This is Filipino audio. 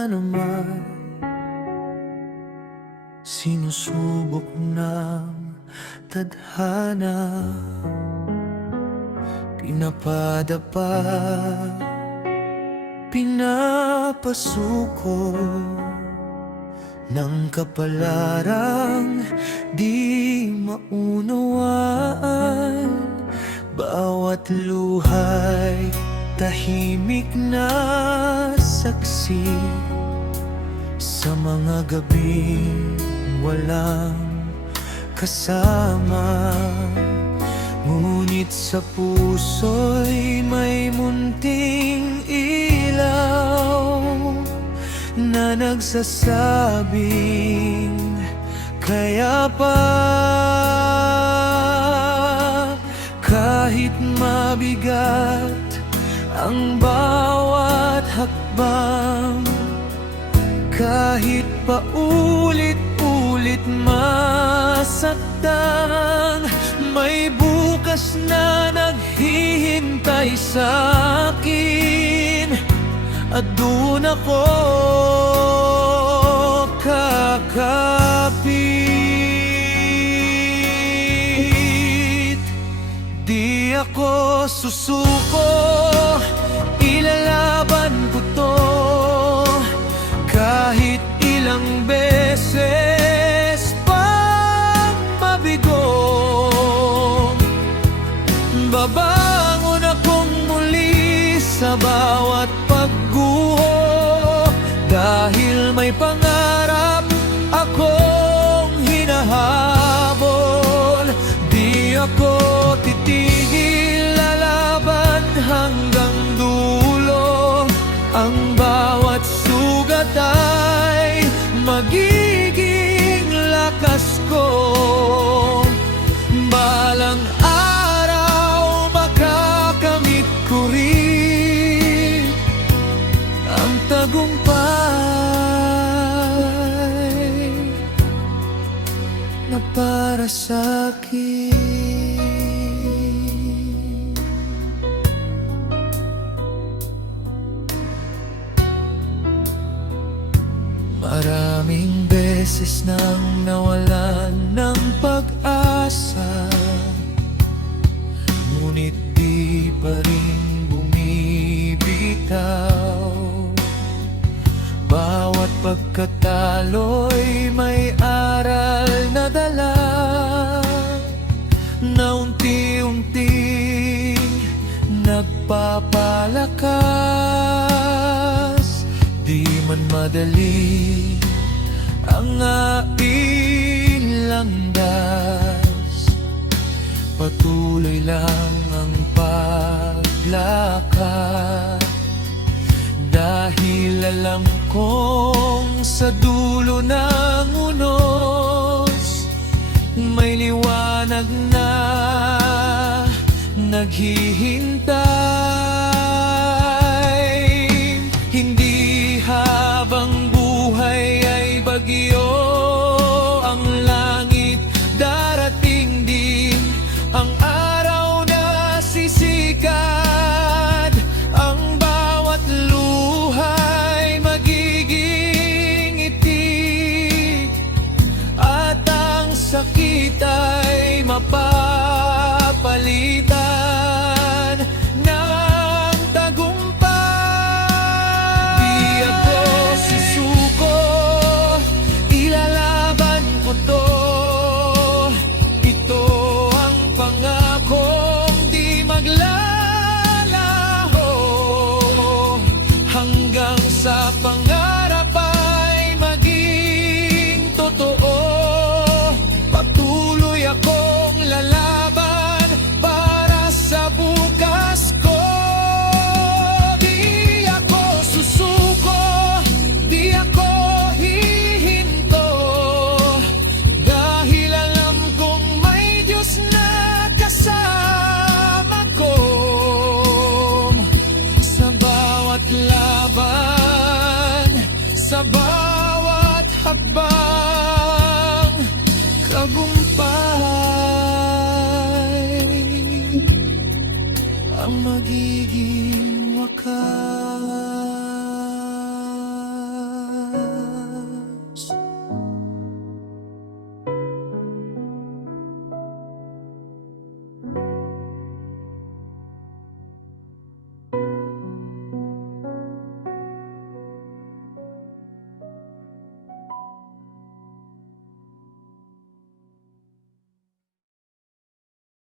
na naman, sinusubok ng tadhana, pinapadapa, pinapasuko ng kapalarang di maunawaan. Bawat luhay tahimik na saksi sa mga gabing walang kasama. Ngunit sa puso'y may munting ilaw na nagsasabing kaya pa. Kahit mabigat ang bawat hakbang, kahit paulit-ulit masaktan, may bukas na naghihintay sa akin, at doon ako kakapit. Di ako susuko, ilalaban ko to, kahit ilang beses pang mabigo. Babangon akong muli sa bawat pagguho, dahil may pangarap akong hinahabol. Di ako titigil, lalaban hanggang dulo. Ang bawat sugat ay magiging lakas ko. Balang araw makakamit ko rin ang tagumpay na para sa'kin. Maraming beses nang nawalan ng pag-asa, ngunit di pa rin bumibitaw. Bawat pagkatalo'y may aral na dala, na unti-unting nagpapalakas. Di man madali ang aking landas, patuloy lang ang paglakad, dahil alam kong sa dulo ng unos may liwanag na naghihintay. Hindi habang buhay ay bagyo ang langit, darating din ang araw na sisikad. Ang bawat luhay magiging itig, at ang sakit ay mapapalitan ng tagumpay. Di ako susuko, ilalaban ko to. Ito ang pangakong di maglalaho, hanggang sa pangarap ay maging totoo. Patuloy akong lalaban para sa bukas ko. Di ako susuko, di ako hihinto, dahil alam kong may Diyos na kasama ko. Sa bawat laban, sa bawat hakbang, tagumpay ang magiging wakas.